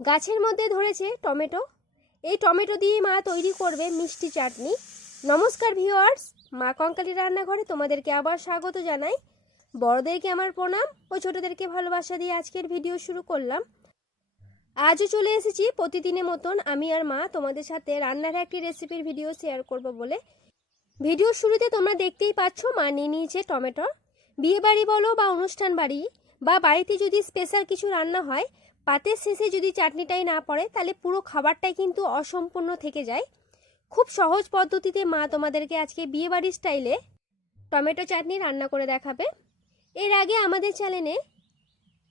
গাছের মধ্যে ধরেছে টমেটো। এই টমেটো দিয়ে মা তৈরি করবে মিষ্টি চাটনি। নমস্কার ভিউয়ার্স, মা কঙ্কালি রান্নাঘরে তোমাদেরকে আবার স্বাগত জানাই। বড়দেরকে আমার প্রণাম ও ছোটদেরকে ভালোবাসা দিয়ে আজকের ভিডিও শুরু করলাম। আজও চলে এসেছি প্রতিদিনের মতন আমি আর মা তোমাদের সাথে রান্নার একটি রেসিপির ভিডিও শেয়ার করব বলে। ভিডিও শুরুতে তোমরা দেখতেই পাচ্ছ মা নিয়ে নিয়েছে টমেটো। বিয়ে বাড়ি বলো বা অনুষ্ঠান বাড়ি বা বাড়িতে যদি স্পেশাল কিছু রান্না হয় পাতের শেষে যদি চাটনিটাই না পড়ে, তাহলে পুরো খাবারটাই কিন্তু অসম্পূর্ণ থেকে যায়। খুব সহজ পদ্ধতিতে মা তোমাদেরকে আজকে বিয়ে বাড়ির স্টাইলে টমেটো চাটনি রান্না করে দেখাবে। এর আগে আমাদের চ্যানেলে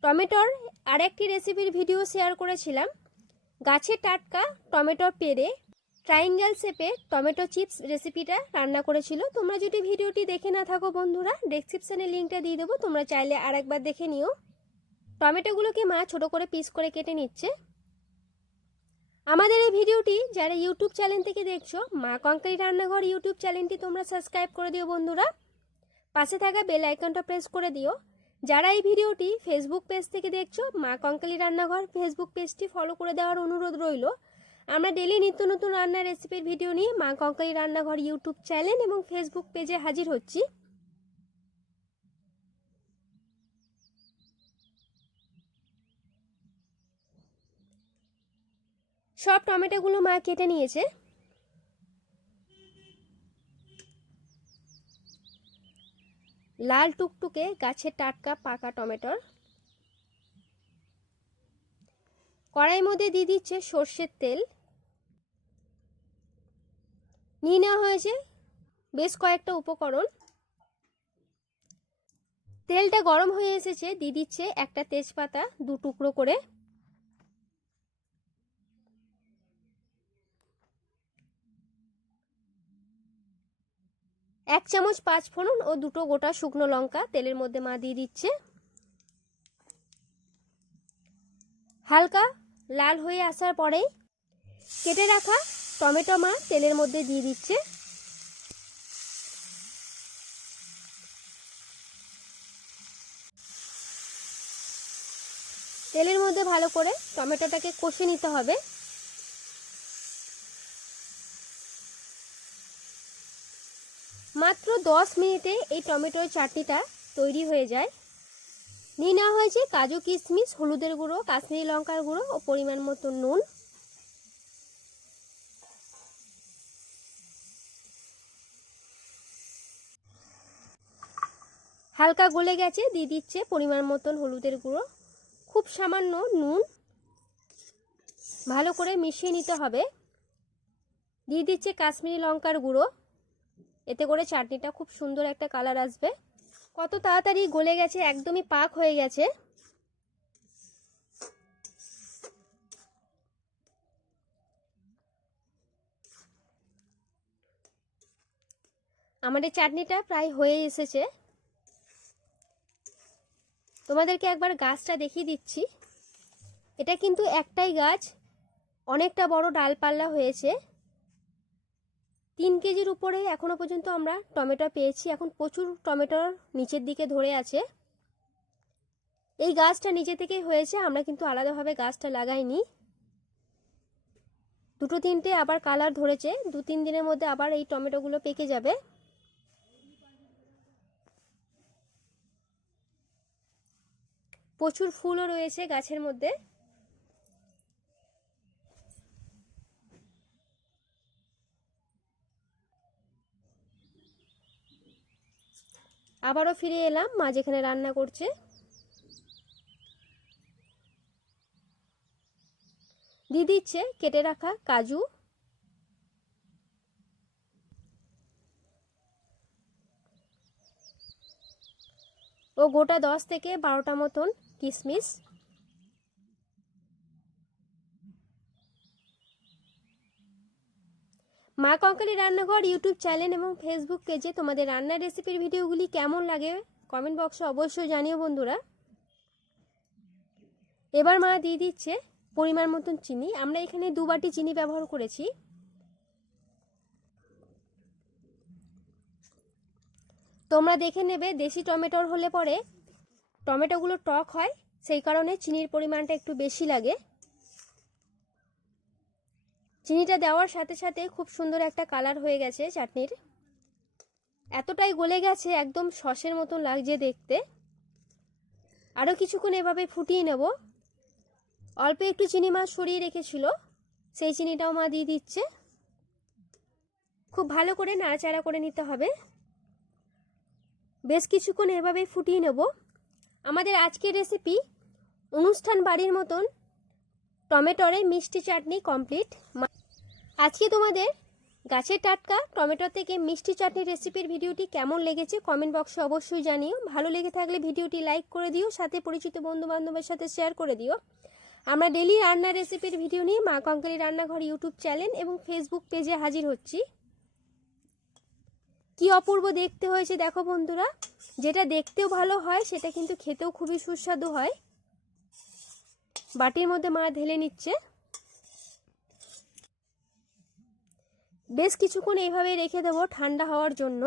টমেটোর আরেকটি রেসিপির ভিডিও শেয়ার করেছিলাম। গাছের টাটকা টমেটোর পেরে ট্রাইঙ্গেল শেপে টমেটো চিপস রেসিপিটা রান্না করেছিল। তোমরা যদি ভিডিওটি দেখে না থাকো বন্ধুরা ডেসক্রিপশানে লিঙ্কটা দিয়ে দেবো। তোমরা চাইলে আরেকবার দেখে নিও। টমেটোগুলোকে মা ছোট করে পিস করে কেটে নিচ্ছে? আমাদের এই ভিডিওটি যারা ইউটিউব চ্যানেল থেকে দেখছ, মা কঙ্কালি রান্নাঘর ইউটিউব চ্যানেলটি তোমরা সাবস্ক্রাইব করে দিও বন্ধুরা। পাশে থাকা বেল আইকনটা প্রেস করে দিও। যারা এই ভিডিওটি ফেসবুক পেজ থেকে দেখছ, মা কঙ্কালি রান্নাঘর ফেসবুক পেজটি ফলো করে দেওয়ার অনুরোধ রইল। আমরা ডেলি নিত্য নতুন রান্নার রেসিপির ভিডিও নিয়ে মা কঙ্কালি রান্নাঘর ইউটিউব চ্যানেল এবং ফেসবুক পেজে হাজির হচ্ছি। সব টমেটোগুলো মা কেটে নিয়েছে। লাল টুকটুকে গাছের টাটকা পাকা টমেটোর। কড়াইয়ের মধ্যে দিয়ে দিচ্ছে সর্ষের তেল। নিয়ে নেওয়া হয়েছে বেশ কয়েকটা উপকরণ। তেলটা গরম হয়ে এসেছে, দিয়ে দিচ্ছে একটা তেজপাতা দু টুকরো করে। এক চামচ পাঁচ ফোড়ন ও দুটো গোটা শুকনো লঙ্কা তেলের মধ্যে মা দিয়ে দিচ্ছে। হালকা লাল হয়ে আসার পরেই কেটে রাখা টমেটো মা তেলের মধ্যে দিয়ে দিচ্ছে। তেলের মধ্যে ভালো করে টমেটোটাকে কষে নিতে হবে। মাত্র দশ মিনিটে এই টমেটোর চাটনিটা তৈরি হয়ে যায়। নিয়ে নেওয়া হয়েছে কাজু কিশমিশ, হলুদের গুঁড়ো, কাশ্মীরি লঙ্কার গুঁড়ো ও পরিমাণ মতো নুন। হালকা গলে গেছে, দিয়ে দিচ্ছে পরিমাণ মতন হলুদের গুঁড়ো। খুব সামান্য নুন। ভালো করে মিশিয়ে নিতে হবে। দিয়ে দিচ্ছে কাশ্মীরি লঙ্কার গুঁড়ো। এতে করে চাটনিটা খুব সুন্দর একটা কালার আসবে। কত তাড়াতাড়ি গলে গেছে, একদমই পাক হয়ে গেছে। আমাদের চাটনিটা প্রায় হয়ে এসেছে। তোমাদেরকে একবার গাছটা দেখিয়ে দিচ্ছি। এটা কিন্তু একটাই গাছ, অনেকটা বড় ডালপাল্লা হয়েছে। তিন কেজির উপরে এখনও পর্যন্ত আমরা টমেটো পেয়েছি। এখন প্রচুর টমেটোর নিচের দিকে ধরে আছে। এই গাছটা নিচে থেকেই হয়েছে। আমরা কিন্তু আলাদাভাবে গাছটা লাগাইনি। দুটো তিনটে আবার কালার ধরেছে। দু তিন দিনের মধ্যে আবার এই টমেটোগুলো পেকে যাবে। প্রচুর ফুলও রয়েছে গাছের মধ্যে। আবারও ফিরে এলাম, মা যেখানে রান্না করছে। দিয়ে দিচ্ছে কেটে রাখা কাজু। ও গোটা দশ থেকে বারোটা মতন কিশমিশ। মা কঙ্কালি রান্নাঘর ইউটিউব চ্যানেল এবং ফেসবুক পেজে তোমাদের রান্নার রেসিপির ভিডিওগুলি কেমন লাগে কমেন্ট বক্সে অবশ্যই জানিও বন্ধুরা। এবার মা দিয়ে দিচ্ছে পরিমাণ মতন চিনি। আমরা এখানে দু বাটি চিনি ব্যবহার করেছি। তোমরা দেখে নেবে দেশি টমেটোর হলে পরে টমেটোগুলো টক হয়, সেই কারণে চিনির পরিমাণটা একটু বেশি লাগে। চিনিটা দেওয়ার সাথে সাথে খুব সুন্দর একটা কালার হয়ে গেছে চাটনির। এতটাই গলে গেছে, একদম সসের মতন লাগছে দেখতে। আরও কিছুক্ষণ এভাবে ফুটিয়ে নেব। অল্প একটু চিনি মাছ সরিয়ে রেখেছিল, সেই চিনিটাও মা দিয়ে দিচ্ছে। খুব ভালো করে নাড়াচাড়া করে নিতে হবে। বেশ কিছুক্ষণ এভাবে ফুটিয়ে নেব। আমাদের আজকের রেসিপি অনুষ্ঠান বাড়ির মতন টমেটোরে মিষ্টি চাটনি কমপ্লিট আজকে তোমাদের গাছের টাটকা, টমেটো থেকে মিষ্টি চাটনি রেসিপির ভিডিওটি কেমন লেগেছে কমেন্ট বক্সে অবশ্যই জানিও। ভালো লেগে থাকলে ভিডিওটি লাইক করে দিও, সাথে পরিচিত বন্ধু বান্ধবের সাথে শেয়ার করে দিও। আমরা ডেলি রান্নার রেসিপির ভিডিও নিয়ে মা কঙ্কালি রান্নাঘর ইউটিউব চ্যানেল এবং ফেসবুক পেজে হাজির হচ্ছি। কি অপূর্ব দেখতে হয়েছে দেখো বন্ধুরা, যেটা দেখতেও ভালো হয়, সেটা কিন্তু খেতেও খুবই সুস্বাদু হয়। বাটির মধ্যে মা ঢেলে নিচ্ছে। বেশ কিছুক্ষণ এইভাবে রেখে দেবো ঠান্ডা হওয়ার জন্য।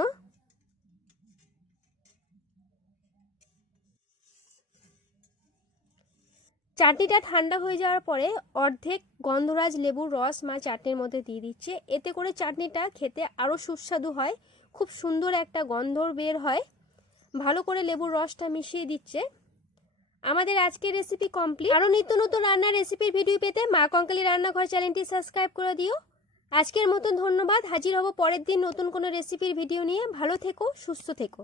চাটনিটা ঠান্ডা হয়ে যাওয়ার পরে অর্ধেক গন্ধরাজ লেবুর রস মা চাটনির মধ্যে দিয়ে দিচ্ছে। এতে করে চাটনিটা খেতে আরও সুস্বাদু হয়, খুব সুন্দর একটা গন্ধ বের হয়। ভালো করে লেবুর রসটা মিশিয়ে দিচ্ছে। আমাদের আজকের রেসিপি কমপ্লিট আরও নিত্য নতুন রান্নার রেসিপির ভিডিও পেতে মা কঙ্কালি রান্নাঘর চ্যানেলটি সাবস্ক্রাইব করে দিও। আজকের মতন ধন্যবাদ। হাজির হব পরের দিন নতুন কোনো রেসিপির ভিডিও নিয়ে। ভালো থেকো, সুস্থ থেকো।